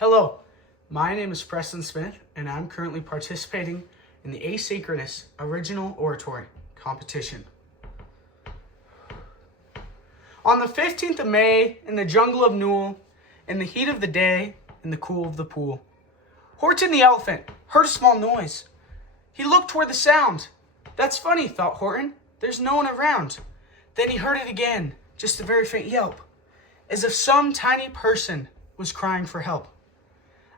Hello, my name is Preston Smith, and I'm currently participating in the asynchronous original oratory competition. On the 15th of May, in the jungle of Newell, in the heat of the day, in the cool of the pool, Horton the elephant heard a small noise. He looked toward the sound. That's funny, thought Horton. There's no one around. Then he heard it again, just a very faint yelp, as if some tiny person was crying for help.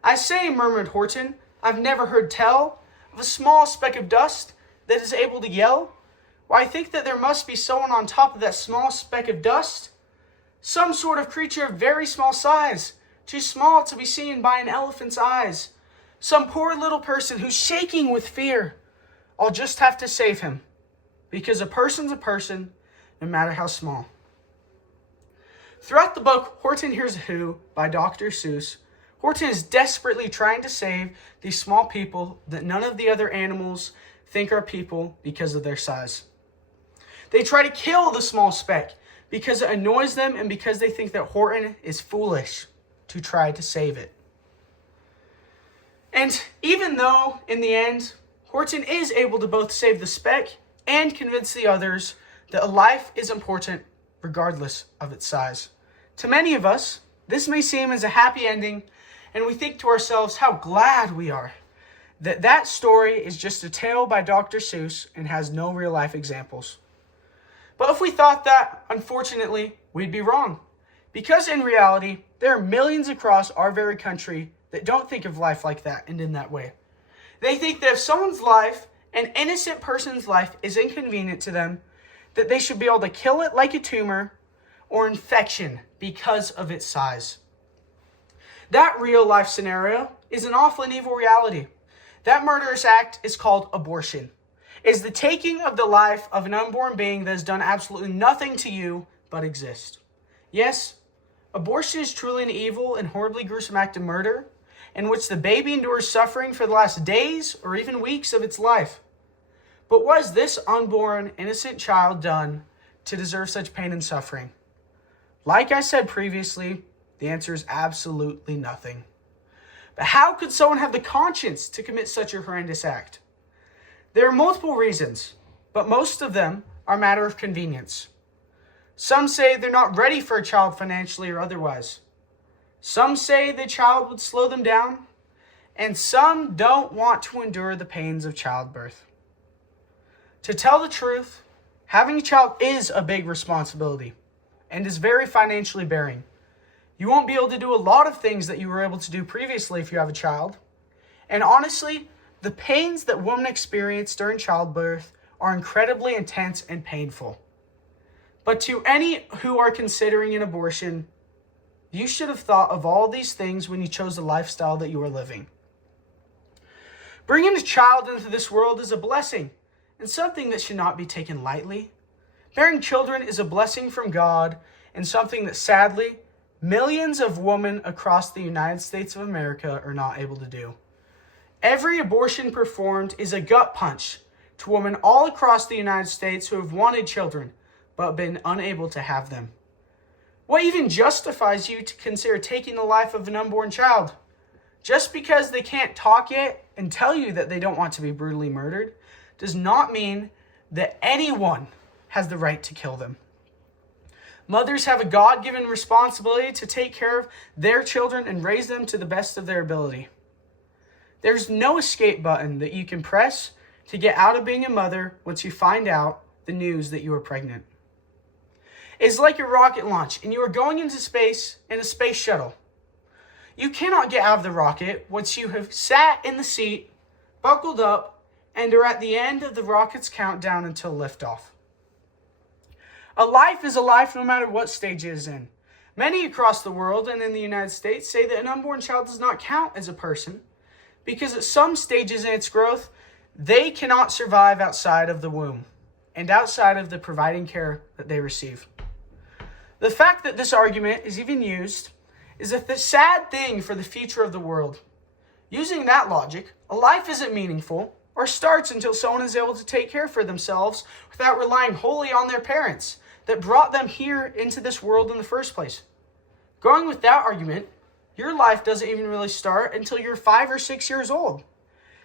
I say, murmured Horton, I've never heard tell of a small speck of dust that is able to yell. Why, I think that there must be someone on top of that small speck of dust. Some sort of creature of very small size, too small to be seen by an elephant's eyes. Some poor little person who's shaking with fear. I'll just have to save him, because a person's a person, no matter how small. Throughout the book, Horton Hears a Who by Dr. Seuss, Horton is desperately trying to save these small people that none of the other animals think are people because of their size. They try to kill the small speck because it annoys them and because they think that Horton is foolish to try to save it. And even though, in the end, Horton is able to both save the speck and convince the others that a life is important regardless of its size. To many of us, this may seem as a happy ending, and we think to ourselves how glad we are that that story is just a tale by Dr. Seuss and has no real-life examples. But if we thought that, unfortunately, we'd be wrong. Because in reality, there are millions across our very country that don't think of life like that and in that way. They think that if someone's life, an innocent person's life, is inconvenient to them, that they should be able to kill it like a tumor or infection because of its size. That real-life scenario is an awful and evil reality. That murderous act is called abortion. It is the taking of the life of an unborn being that has done absolutely nothing to you but exist. Yes, abortion is truly an evil and horribly gruesome act of murder in which the baby endures suffering for the last days or even weeks of its life. But what has this unborn, innocent child done to deserve such pain and suffering? Like I said previously, the answer is absolutely nothing. But how could someone have the conscience to commit such a horrendous act? There are multiple reasons, but most of them are a matter of convenience. Some say they're not ready for a child financially or otherwise. Some say the child would slow them down, and some don't want to endure the pains of childbirth. To tell the truth, having a child is a big responsibility and is very financially bearing. You won't be able to do a lot of things that you were able to do previously if you have a child. And honestly, the pains that women experience during childbirth are incredibly intense and painful. But to any who are considering an abortion, you should have thought of all these things when you chose the lifestyle that you are living. Bringing a child into this world is a blessing and something that should not be taken lightly. Bearing children is a blessing from God and something that sadly, millions of women across the United States of America are not able to do. Every abortion performed is a gut punch to women all across the United States who have wanted children but been unable to have them. What even justifies you to consider taking the life of an unborn child? Just because they can't talk yet and tell you that they don't want to be brutally murdered does not mean that anyone has the right to kill them. Mothers have a God-given responsibility to take care of their children and raise them to the best of their ability. There's no escape button that you can press to get out of being a mother once you find out the news that you are pregnant. It's like a rocket launch and you are going into space in a space shuttle. You cannot get out of the rocket once you have sat in the seat, buckled up, and are at the end of the rocket's countdown until liftoff. A life is a life no matter what stage it is in. Many across the world and in the United States say that an unborn child does not count as a person because at some stages in its growth, they cannot survive outside of the womb and outside of the providing care that they receive. The fact that this argument is even used is a sad thing for the future of the world. Using that logic, a life isn't meaningful or starts until someone is able to take care for themselves without relying wholly on their parents that brought them here into this world in the first place. Going with that argument, your life doesn't even really start until you're 5 or 6 years old.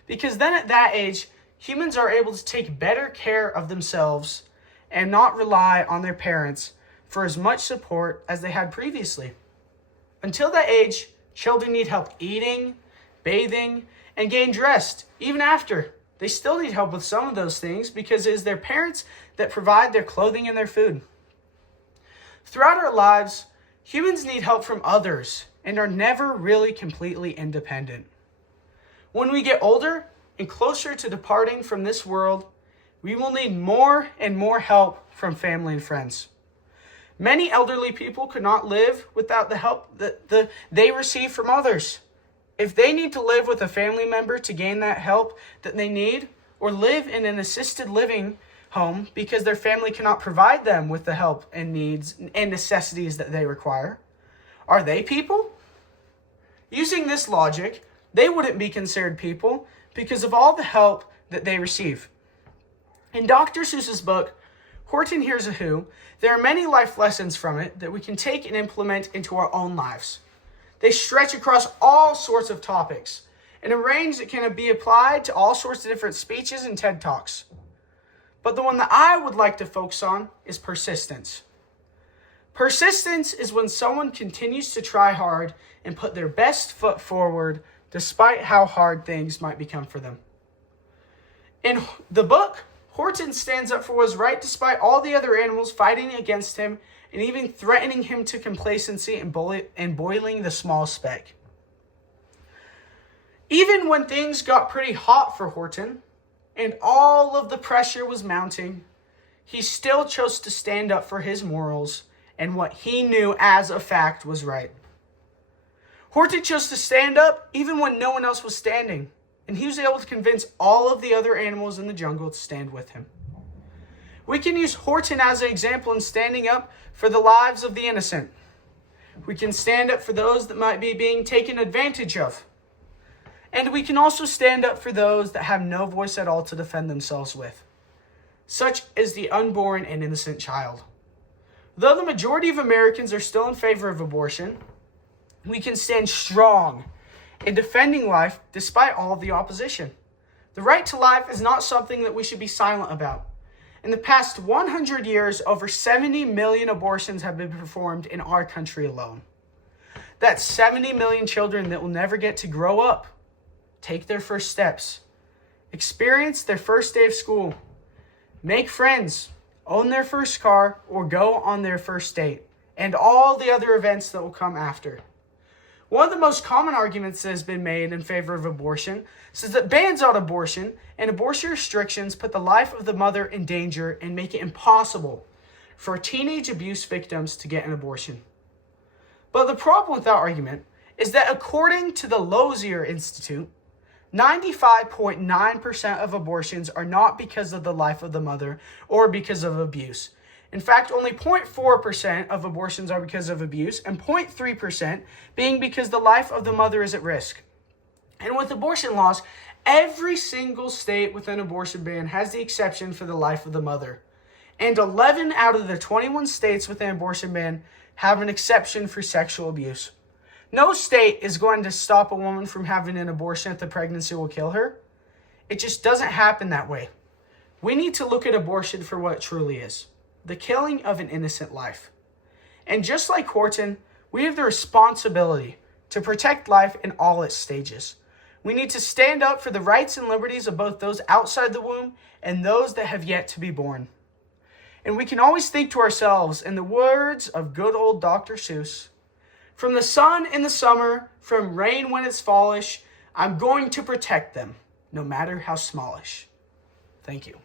Because then at that age, humans are able to take better care of themselves and not rely on their parents for as much support as they had previously. Until that age, children need help eating, bathing, and getting dressed. Even after, they still need help with some of those things because it is their parents that provide their clothing and their food. Throughout our lives, humans need help from others and are never really completely independent. When we get older and closer to departing from this world, we will need more and more help from family and friends. Many elderly people could not live without the help that they receive from others. If they need to live with a family member to gain that help that they need, or live in an assisted living home because their family cannot provide them with the help and needs and necessities that they require, are they people? Using this logic, they wouldn't be considered people because of all the help that they receive. In Dr. Seuss's book, Horton Hears a Who, there are many life lessons from it that we can take and implement into our own lives. They stretch across all sorts of topics in a range that can be applied to all sorts of different speeches and TED Talks. But the one that I would like to focus on is persistence. Persistence is when someone continues to try hard and put their best foot forward despite how hard things might become for them. In the book, Horton stands up for what is right despite all the other animals fighting against him and even threatening him to complacency and boiling the small speck. Even when things got pretty hot for Horton and all of the pressure was mounting, he still chose to stand up for his morals and what he knew as a fact was right. Horton chose to stand up even when no one else was standing, and he was able to convince all of the other animals in the jungle to stand with him. We can use Horton as an example in standing up for the lives of the innocent. We can stand up for those that might be being taken advantage of. And we can also stand up for those that have no voice at all to defend themselves with, such as the unborn and innocent child. Though the majority of Americans are still in favor of abortion, we can stand strong in defending life despite all of the opposition. The right to life is not something that we should be silent about. In the past 100 years, over 70 million abortions have been performed in our country alone. That's 70 million children that will never get to grow up, take their first steps, experience their first day of school, make friends, own their first car, or go on their first date, and all the other events that will come after. One of the most common arguments that has been made in favor of abortion says that bans on abortion and abortion restrictions put the life of the mother in danger and make it impossible for teenage abuse victims to get an abortion. But the problem with that argument is that according to the Lozier Institute, 95.9% of abortions are not because of the life of the mother or because of abuse. In fact, only 0.4% of abortions are because of abuse, and 0.3% being because the life of the mother is at risk. And with abortion laws, every single state with an abortion ban has the exception for the life of the mother. And 11 out of the 21 states with an abortion ban have an exception for sexual abuse. No state is going to stop a woman from having an abortion if the pregnancy will kill her. It just doesn't happen that way. We need to look at abortion for what it truly is: the killing of an innocent life. And just like Horton, we have the responsibility to protect life in all its stages. We need to stand up for the rights and liberties of both those outside the womb and those that have yet to be born. And we can always think to ourselves, in the words of good old Dr. Seuss, "From the sun in the summer, from rain when it's fallish, I'm going to protect them, no matter how smallish." Thank you.